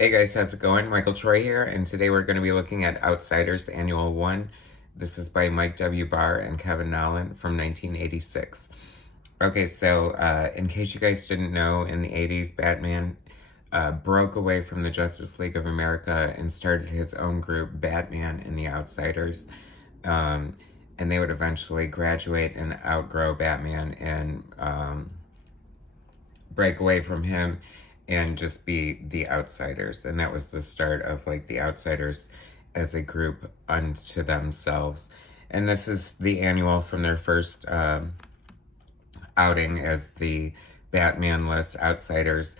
Hey guys, how's it going? Michael Troy here, and today we're going to be looking at Outsiders Annual 1. This is by Mike W. Barr and Kevin NOWLAN from 1986. Okay, so in case you guys didn't know, in the 80s, Batman broke away from the Justice League of America and started his own group, Batman and the Outsiders. Um, and they would eventually graduate and outgrow Batman and break away from him and just be the Outsiders. And that was the start of like the Outsiders as a group unto themselves. And this is the annual from their first outing as the Batman-less Outsiders,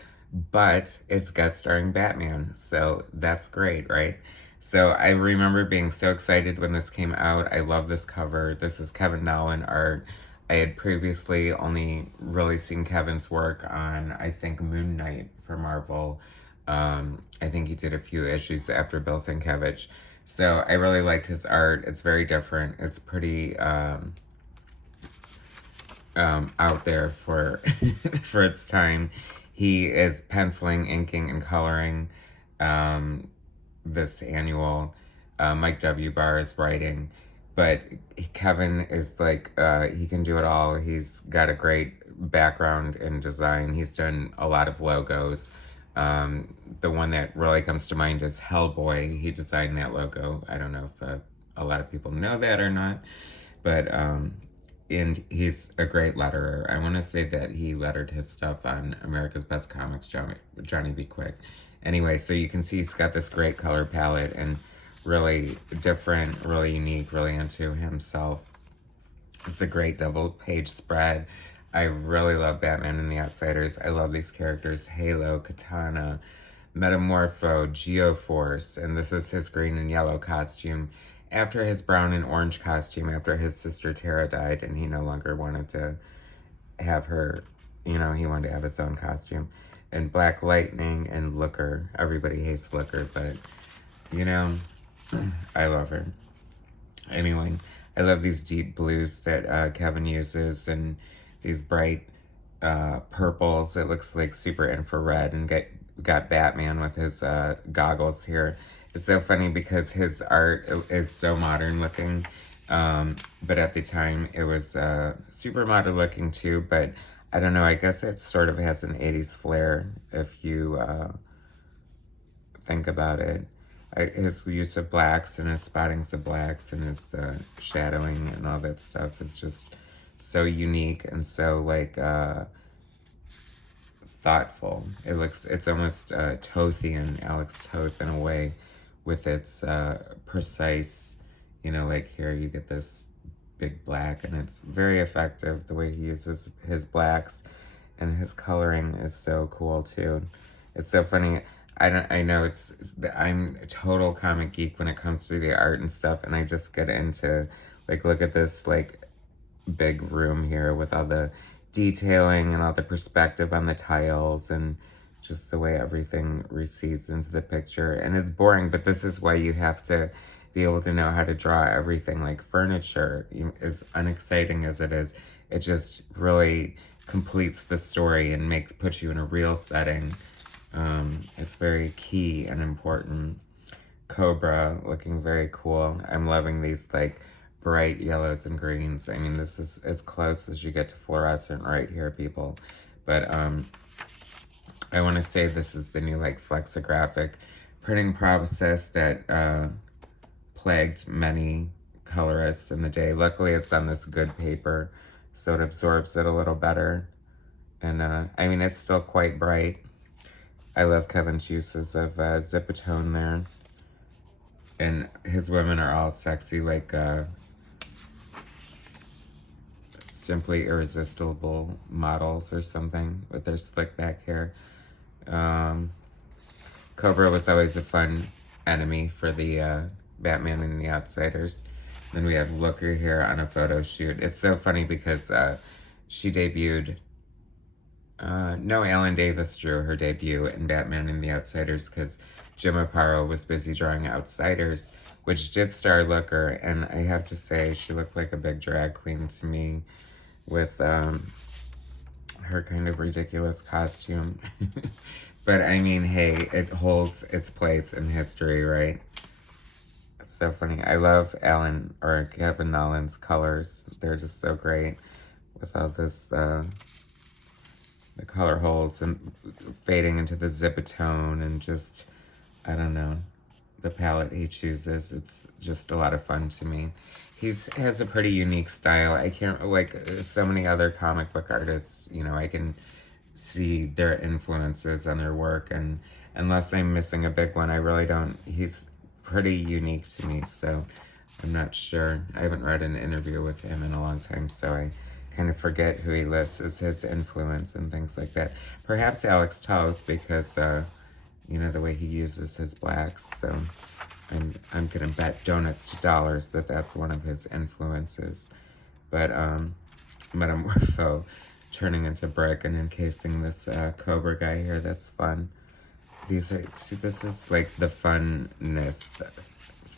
but it's guest starring Batman, so that's great, right? So I remember being so excited when this came out. I love this cover. This is Kevin NOWLAN art. I had previously only really seen Kevin's work on, I think, Moon Knight for Marvel. I think he did a few issues after Bill Sienkiewicz. So I really liked his art. It's very different. It's pretty out there for for its time. He is penciling, inking, and coloring this annual. Mike W. Barr is writing, but Kevin is like he can do it all. He's got a great background in design. He's done a lot of logos. The one that really comes to mind is Hellboy. He designed that logo. I don't know if a lot of people know that or not, but and he's a great letterer. I want to say that he lettered his stuff on America's Best Comics, Johnny B. Quick. Anyway, so you can see he's got this great color palette and really different, really unique, really into himself. It's a great double page spread. I really love Batman and the Outsiders. I love these characters: Halo, Katana, Metamorpho, geo-force, and this is his green and yellow costume after his brown and orange costume after his sister Tara died and he no longer wanted to have her, he wanted to have his own costume. And Black Lightning and Looker. Everybody hates Looker, but, I love her. Anyway, I love these deep blues that Kevin uses and these bright purples. It looks like super infrared, and got Batman with his goggles here. It's so funny because his art is so modern looking, but at the time it was super modern looking too, but I don't know, I guess it sort of has an 80s flair if you think about it. His use of blacks and his spottings of blacks and his shadowing and all that stuff is just so unique and so like thoughtful. It's almost Tothian, Alex Toth in a way, with its precise, like here you get this big black, and it's very effective the way he uses his blacks, and his coloring is so cool too. It's so funny. I know I'm a total comic geek when it comes to the art and stuff, and I just get into like, look at this like big room here with all the detailing and all the perspective on the tiles and just the way everything recedes into the picture. And it's boring, but this is why you have to be able to know how to draw everything. Like furniture, as unexciting as it is, it just really completes the story and puts you in a real setting. It's very key and important. Cobra, looking very cool. I'm loving these like bright yellows and greens. I mean, this is as close as you get to fluorescent right here, people. But I want to say this is the new like flexographic printing process that plagued many colorists in the day. Luckily, it's on this good paper, so it absorbs it a little better. And I mean, it's still quite bright. I love Kevin's uses of Zipatone there. And his women are all sexy, like Simply Irresistible models or something with their slick back hair. Cobra was always a fun enemy for the Batman and the Outsiders. Then we have Looker here on a photo shoot. It's so funny because she debuted. No, Alan Davis drew her debut in Batman and the Outsiders because Jim Aparo was busy drawing Outsiders, which did star Looker, and I have to say she looked like a big drag queen to me with her kind of ridiculous costume. But I mean, hey, it holds its place in history, right? It's so funny. I love Kevin NOWLAN's colors. They're just so great with all this, the color holds and fading into the zipatone and just, I don't know, the palette he chooses. It's just a lot of fun to me. Has a pretty unique style. I can't, like so many other comic book artists, you know, I can see their influences on their work, and unless I'm missing a big one, I really don't. He's pretty unique to me, so I'm not sure. I haven't read an interview with him in a long time, so I kind of forget who he lists as his influence and things like that. Perhaps Alex Toth, because you know, the way he uses his blacks, so I'm gonna bet donuts to dollars that that's one of his influences. But Metamorpho turning into brick and encasing this Cobra guy here, that's fun. These are, see, this is like the funness,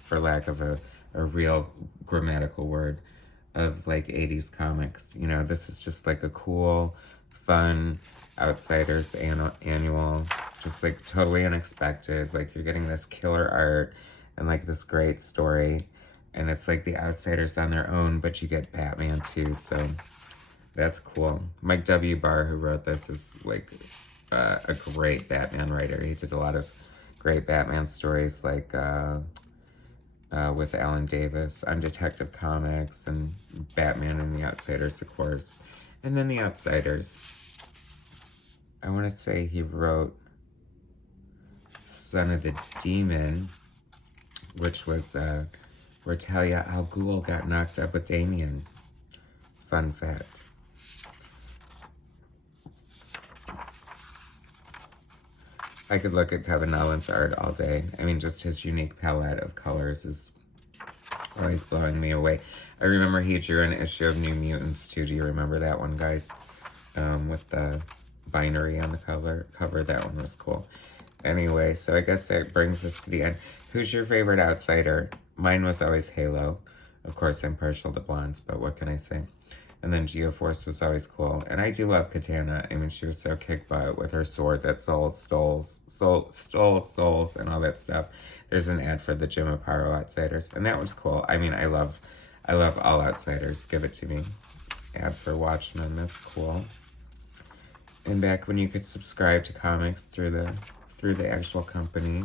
for lack of a real grammatical word, of like 80s comics. You know, this is just like a cool, fun Outsiders annual, just like totally unexpected. Like you're getting this killer art and like this great story, and it's like the Outsiders on their own, but you get Batman too, so that's cool. Mike W. Barr, who wrote this, is like a great Batman writer. He did a lot of great Batman stories, like with Alan Davis on Detective Comics, and Batman and the Outsiders, of course. And then the Outsiders, I want to say he wrote Son of the Demon, which was where Talia al Ghul got knocked up with Damien. Fun fact. I could look at Kevin NOWLAN's art all day. I mean, just his unique palette of colors is always blowing me away. I remember he drew an issue of New Mutants too. Do you remember that one, guys? With the binary on the cover. That one was cool. Anyway, so I guess that brings us to the end. Who's your favorite Outsider? Mine was always Halo. Of course, I'm partial to blondes, but what can I say? And then Geo-force was always cool. And I do love Katana. I mean, she was so kick butt with her sword that stole souls and all that stuff. There's an ad for the Jim Aparo Outsiders, and that was cool. I mean, I love all Outsiders. Give it to me. Ad for Watchmen. That's cool. And back when you could subscribe to comics through the actual company.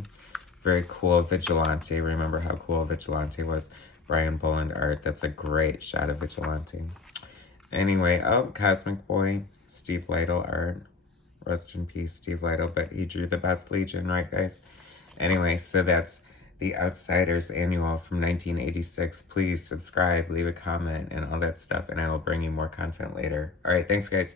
Very cool. Vigilante. Remember how cool Vigilante was? Brian Boland art. That's a great shot of Vigilante. Anyway, oh, Cosmic Boy, Steve Lytle art. Rest in peace, Steve Lytle, but he drew the best Legion, right, guys? Anyway, so that's the Outsiders annual from 1986. Please subscribe, leave a comment, and all that stuff, and I will bring you more content later. All right, thanks, guys.